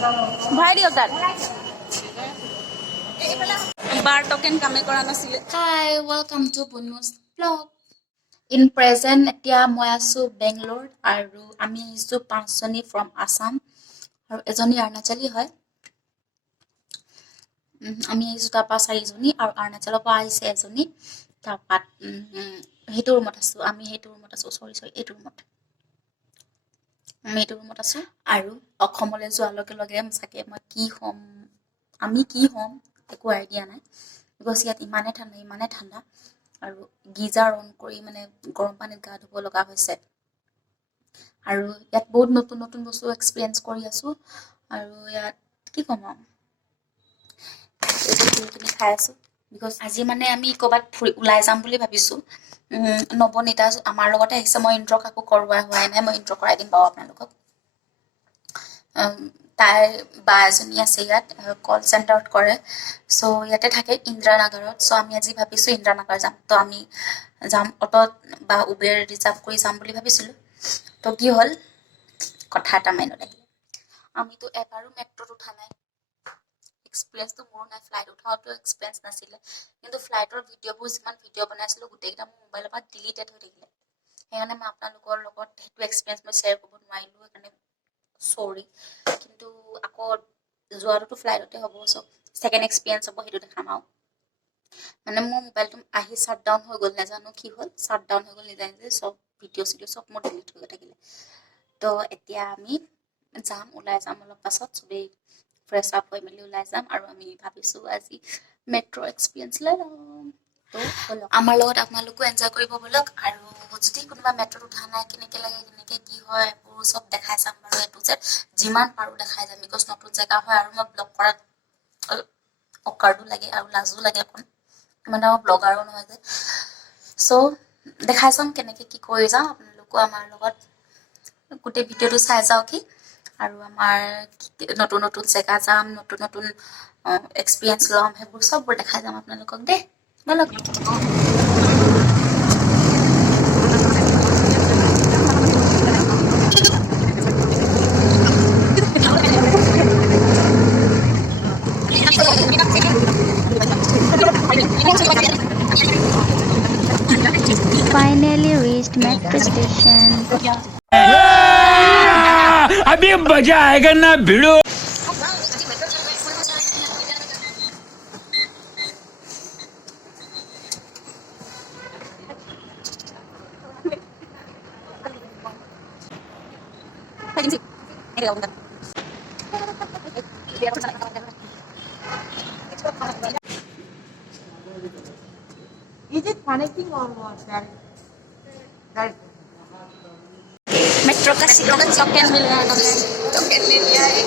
ভাই দিয়ক তাত বাৰ টকেন কামে কৰা নাছিলে Hi, welcome to Bunus vlog. In present, এতিয়া মই আছো বেংগলোৰ আৰু আমি আহিছো 5 জনী from Assam আৰু এজনী অৰুণাচলী হয় আমি আহিছো তাৰপা 4 জনী আৰু অৰুণাচলৰ পৰা আহিছে এজনী তাৰপা হেতু ৰুমত আছো আমি হেতু ৰুমত আছো সৰি এইটো ৰুমত আমি এইটো ৰুমত আছো আৰু অসমলৈ যোৱাৰ লগে লগে চাগে মই কি হ'ম আমি কি হ'ম একো আইডিয়া নাই বিকজ ইয়াত ইমানে ঠাণ্ডা আৰু গিজাৰ অন কৰি মানে গৰম পানীত গা ধুব লগা হৈছে আৰু ইয়াত বহুত নতুন নতুন বস্তু এক্সপেৰিয়েন্স কৰি আছো আৰু ইয়াত কি ক'ম এইটো খাই আছো বিকজ আজি মানে আমি ক'বাত ওলাই যাম বুলি ভাবিছো নবনিতা আমাৰ লগতে আহিছে মই ইন্ট্ৰ কাকো কৰোৱা হোৱাই নাই মই ইন্ট্ৰ কৰাই দিম বাৰু আপোনালোকক তাই বা এজনী আছে ইয়াত কল চেণ্টাৰত কৰে চ' ইয়াতে থাকে ইন্দ্ৰানগৰত চ' আমি আজি ভাবিছো ইন্দ্ৰানগৰ যাম তো আমি যাম অটত বা উবেৰ ৰিজাৰ্ভ কৰি যাম বুলি ভাবিছিলো তো কি হ'ল কথা এটা মাইনত লাগিল আমিতো এবাৰো মেট্ৰত উঠা নাই এক্সপিৰিয়েন্সটো মোৰ নাই ফ্লাইট উঠাওতো এক্সপিৰিয়েন্স নাছিলে কিন্তু ফ্লাইটৰ ভিডিঅ'বোৰ যিমান ভিডিঅ' বনাইছিলো গোটেইকেইটা মোৰ মোবাইলৰ পৰা ডিলিটেড হৈ থাকিলে সেইকাৰণে মই আপোনালোকৰ লগত সেইটো এক্সপিৰিয়েন্স মই শ্বেয়াৰ কৰিব নোৱাৰিলো সেইকাৰণে সৰি কিন্তু আকৌ যোৱাটো ফ্লাইটতে হ'ব চ' সেকেন্ড এক্সপিৰিয়েন্স হ'ব সেইটো দেখাম আৰু মানে মোৰ মোবাইলটো আহি শ্বাট ডাউন হৈ গ'ল নাজানো কি হ'ল শ্বাট ডাউন হৈ গ'ল নিজে চব ভিডিঅ' চিডিঅ' চব মোৰ ডিলিট হৈ থাকিলে তো এতিয়া আমি যাম ওলাই যাম অলপ পাছত চবেই ফ্ৰেছ আপ হৈ মেলি ওলাই যাম আৰু আমি ভাবিছো আজি মেট্ৰ' এক্সপিৰিয়েন্স লৈ ল'ম তো আমাৰ লগত আপোনালোকো এনজয় কৰিব বলক আৰু যদি কোনোবা মেট্ৰত উঠা নাই কেনেকে লাগে কেনেকে কি হয় এইবোৰ চব দেখাই যাম বাৰু এইটো যে যিমান পাৰো দেখাই যাম বিকজ নতুন জেগা হয় আৰু মই ব্লগ কৰাত অকাৰ্ডো লাগে আৰু লাজো লাগে অকণ ইমান ডাঙৰ ব্লগাৰো নহয় যে চ' দেখাই চাম কেনেকে কি কৰি যাওঁ আপোনালোকো আমাৰ লগত গোটেই ভিডিঅ'টো চাই যাওঁ কি আৰু আমাৰ নতুন নতুন জেগা যাম নতুন নতুন এক্সপিৰিয়েন্স ল'ম সেইবোৰ চববোৰ দেখাই যাম আপোনালোকক দেই বলক Finally reached metro station. अभी मजा आएगा ना भिड़ो Is it connecting or what? Direct. Metro का टोकन मिल रहा है टोकन ले लिया है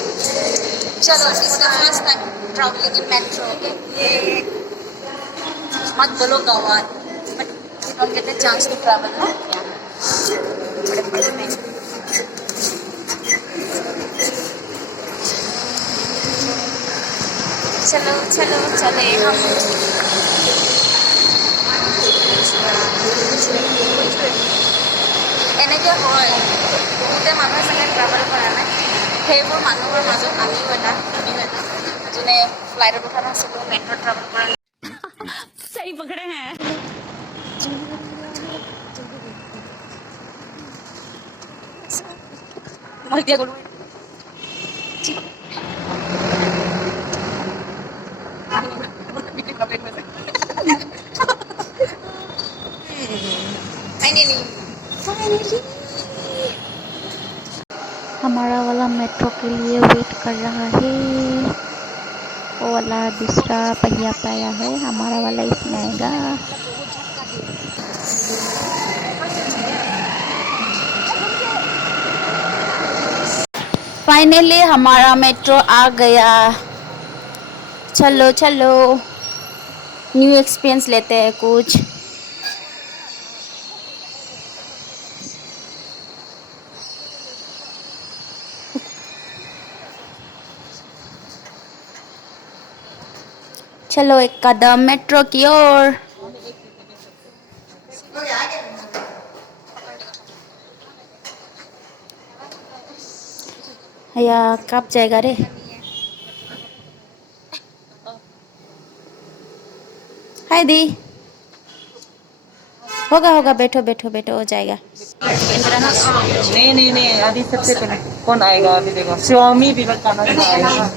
चलो first time travelling in metro ये मत बोलो गवार but we don't get the chance to travel ना चलो चलो चले हम এনেকে হয় বহুতে মানুহে চাগে ট্ৰেভেল কৰা নাই সেইবোৰ মানুহৰ মাজত আমিও এটা যোনে ফ্লাইটত উঠা নাছিলোঁ মেট্ৰত ট্ৰেভেল কৰা सही पकड़े हैं মই এতিয়া গ'লো फाइनली हमारा वाला मेट्रो के लिए वेट कर रहा है वो वाला दूसरा पहिया पे आया है हमारा वाला इसमें आएगा फाइनली हमारा मेट्रो आ गया चलो चलो न्यू एक्सपीरियंस लेते हैं कुछ चलो एक कदम मेट्रो की ओर या कब जाएगा रे हाय दी होगा बैठो बैठो बैठो हो जाएगा इंदिरा नगर नहीं अभी सबसे पहले कौन आएगा अभी देखो स्वामी विवेकानंद आएगा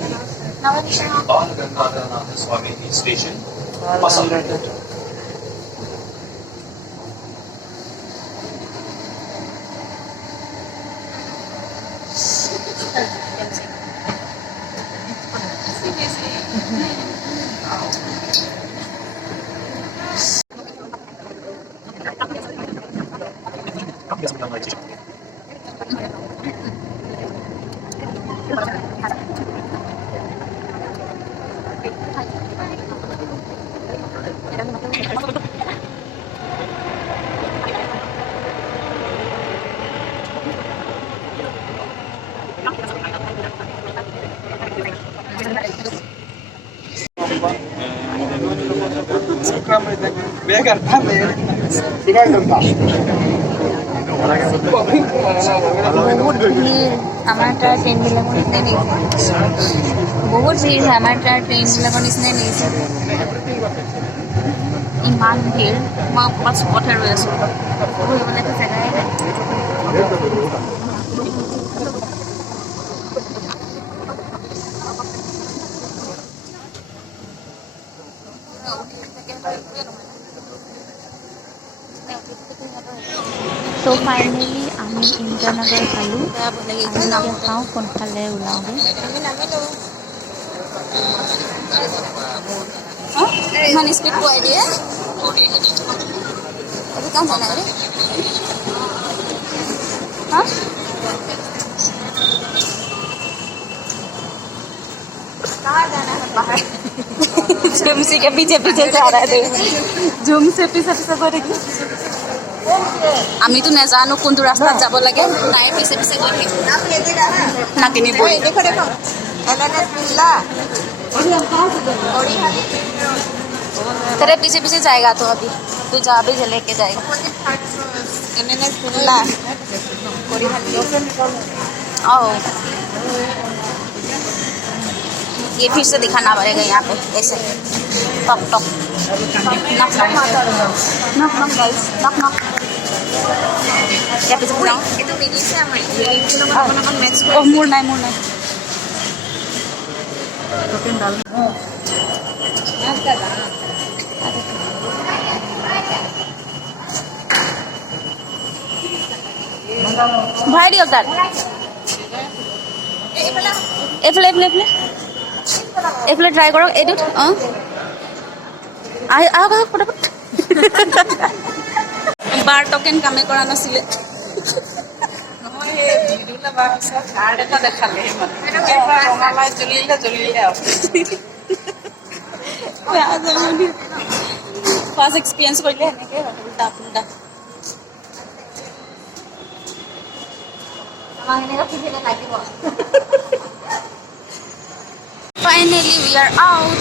बहुत ভিৰ আমাৰ তাৰ ট্ৰেইনবিলাকৰ নিচিনাই লাগিছে বহুত ভিৰ হয় আমাৰ তাৰ ট্ৰেইনবিলাকৰ নিচিনাই লাগিছে ইমান ভিৰ মই অকণমান চুকতহে ৰৈ আছোঁ বহিবলৈতো জেগাই নাই তো ফাইনেলি আমি ইন্দ্ৰনগৰ পালোঁ আৰু এতিয়া চাওঁ কোনফালে ওলাওঁগৈ इमान स्पीड को आइडिया अभी कहाँ जाना है रे हाँ कहाँ जाना है बाहर झुमसी के पीछे पीछे से आ रहा है झुम से पीछे पीछे करेगी আমি তো নেজানো কোনটো ৰাস্তাত যাব লাগে তাই পিছে পিছে গৈ থাকিম না কিনিব দেখো দেখো এলাকাত পিল্লা तेरे पीछे पीछे जाएगा तो अभी तू जहाँ भी लेके जाएगा ओह ये फिर से दिखाना पड़ेगा यहाँ पे ऐसे talk talk knock knock guys knock knock या पीछे पूरा ये तो मिली से हमारी मैक्स ओ मोर नहीं ভাই দিয়ক তাত এইফালে ট্ৰাই কৰক এইটোত অঁ আহক ফটাফট বাৰ টকেন কামে কৰা নাছিলে ফাৰ্ষ্ট এক্সপিৰিয়েঞ্চ কৰিলে সেনেকৈ উল্টা পুল্টা Finally, we are out.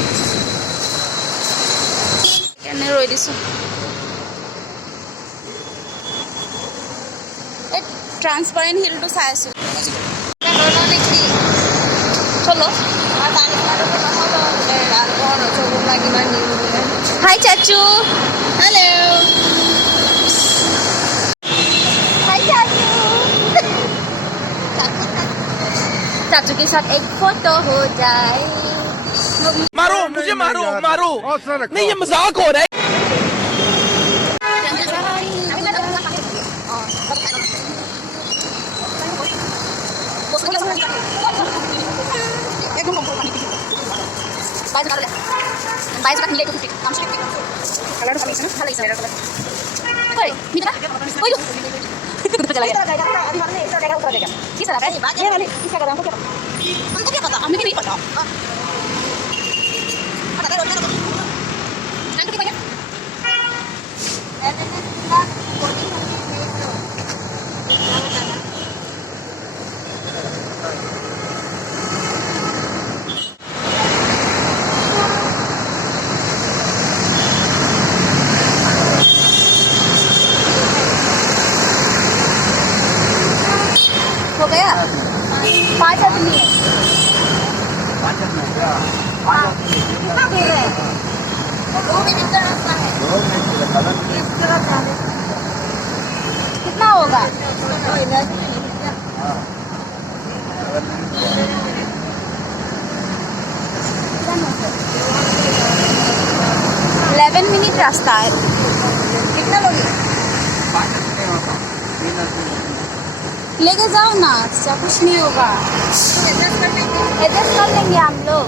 Can I ride this? A transparent hill to size. Hello. Hi, Chachu. Hello. Hi, Chachu. चाचू के साथ एक फोटो हो जाए मारो मुझे मारो नहीं ये मजाक हो रहा है हमें नहीं पता हो गया 5 आदमी है 5 आदमी है 5 आदमी है 2 मिनट का रास्ता होगा 11 मिनट रास्ता है कितना लोगे लेके जाओ ना क्या कुछ नहीं होगा एडजस्ट कर लेंगे हम लोग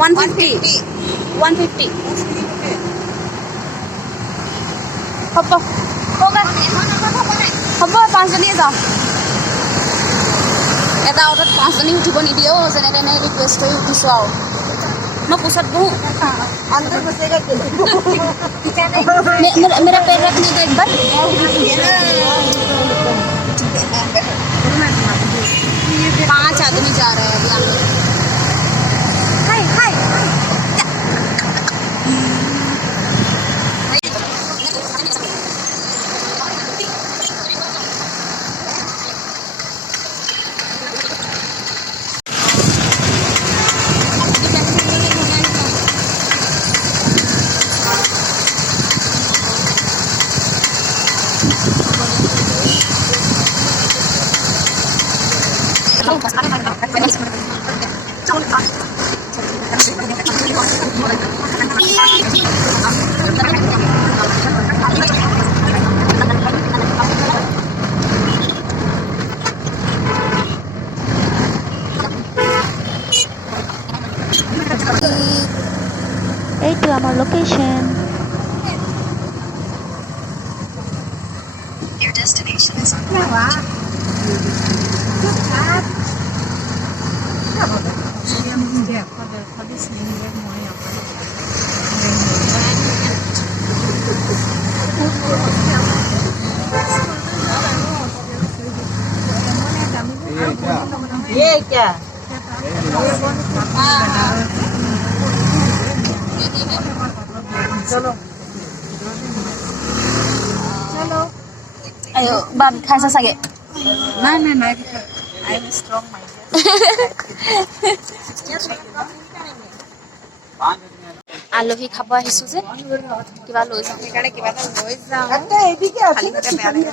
150 হ'ব होगा হ'ব 5 জনীয়ে যাওঁ এটা অটোত 5 জনী উঠিব নিদিয়ে অ যেনে তেনে ৰিকুৱেষ্ট কৰি উঠিছোঁ আৰু मैं पूछत हूँ अंदर घुसेगा मेरा पैर रखने का एक बार 5 आदमी जा रहे हैं अभी आगे हाय हाय এইটো আমাৰ location Your destination is unlocked. ये क्या चलो ayo bab খাইছা চাগে নাই নাই নাই আই এম স্ট্রং মাইন্ডেড আলহী খাব আহিছো যে কিবা লৈ যাওঁ সেইকাৰণে কিবা এটা লৈ যাওঁ একটা এদিকে আছে খালিতে বেয়া লাগে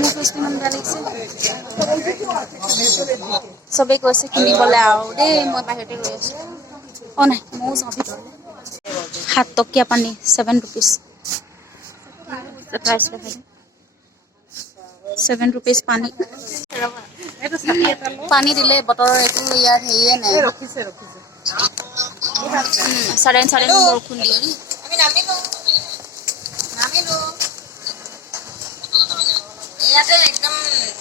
মোৰ ফেচটো ইমান বেয়া লাগিছে চবেই কৈছে কিনিবলৈ আৰু দেই মই বাহিৰতে ৰৈ আছো অ নাই ময়ো যাওঁ ভিতৰলৈ 7 টকীয়া পানী 7 rupees প্ৰাইচ দেখাই 7 rupees পানী পানী দিলে বতৰৰ একো ইয়াত হেৰিয়ে নাই ৰখিছে চাডেন বৰষুণ দিয়ে আমি নামিলো ইয়াতে একদম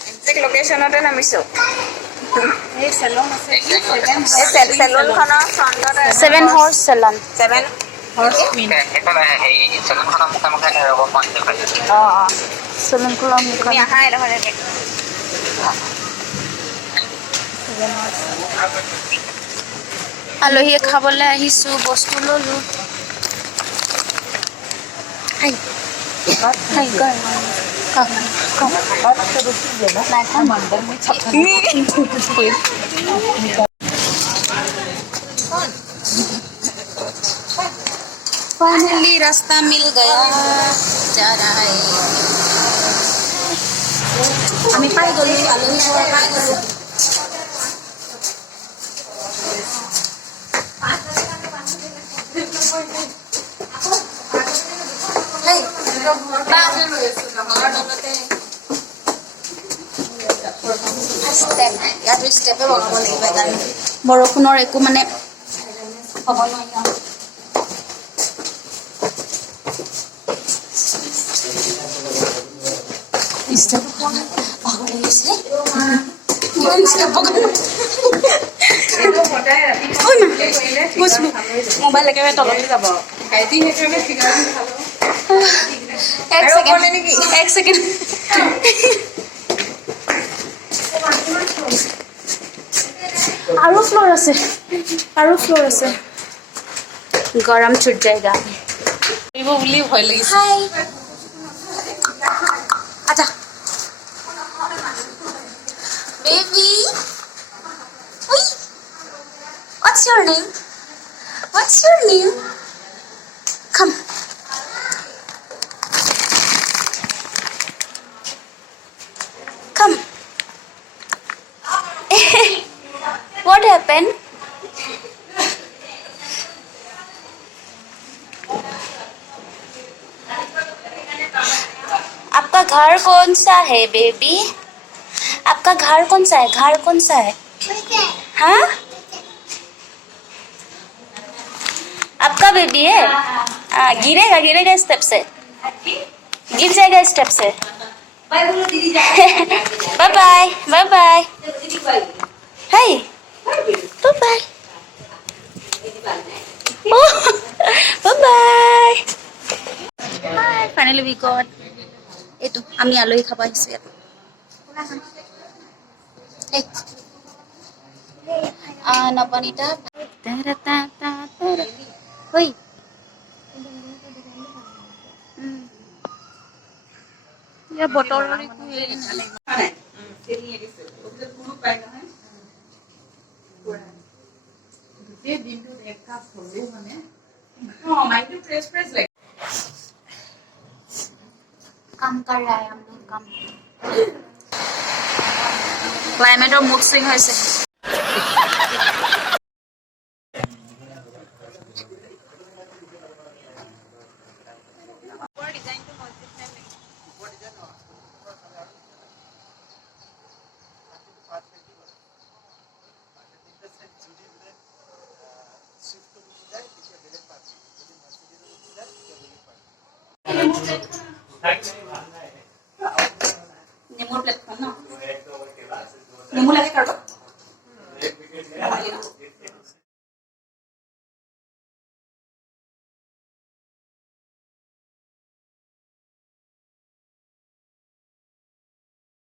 একজেক্ট লোকেশ্যনতে নামিছো এই সেলন আছে চেলুনখনৰ ফ্ৰণ্টত 7 হৰ্চ চেলুন 7 হৰ্স কুইন চেলুনখনৰ মুখখন আহা এডোখৰ আলহীয়ে খাবলৈ আহিছো বস্তু ললো फाइनली रास्ता मिल गया जा रहा है আমি পাই গলো আলহী ঘৰ পাই গলো বৰষুণৰ একো মানে হ'ব নোৱাৰি মোবাইল একেবাৰে তললৈ যাব এক ছেকেণ্ড আৰু ফ্লোৰ আছে গৰম ছুট যায়গা বুলি ভয় লাগিছে হাই আচ্ছা baby what's your name come open. आपका घर कौन सा है बेबी? आपका घर कौन सा है? घर कौन सा है? हाँ, आपका बेबी है? गिरेगा गिरेगा स्टेप से, गिर जाएगा स्टेप से। बाय बोलो दीदी, bye bye bye bye, hi bye bye, bye bye. Hi, finally we got এইটো আমি আলহী খাব আহিছো ইয়াত। নবনীতা হই ইয়াৰ বতৰৰ একো হেৰি নাই। काम कर रहा है हम लोग काम। क्लाइमेटर मूड स्विंग হৈছে। नेमोर प्लेटफॉर्म ना नेमो लगे कर दो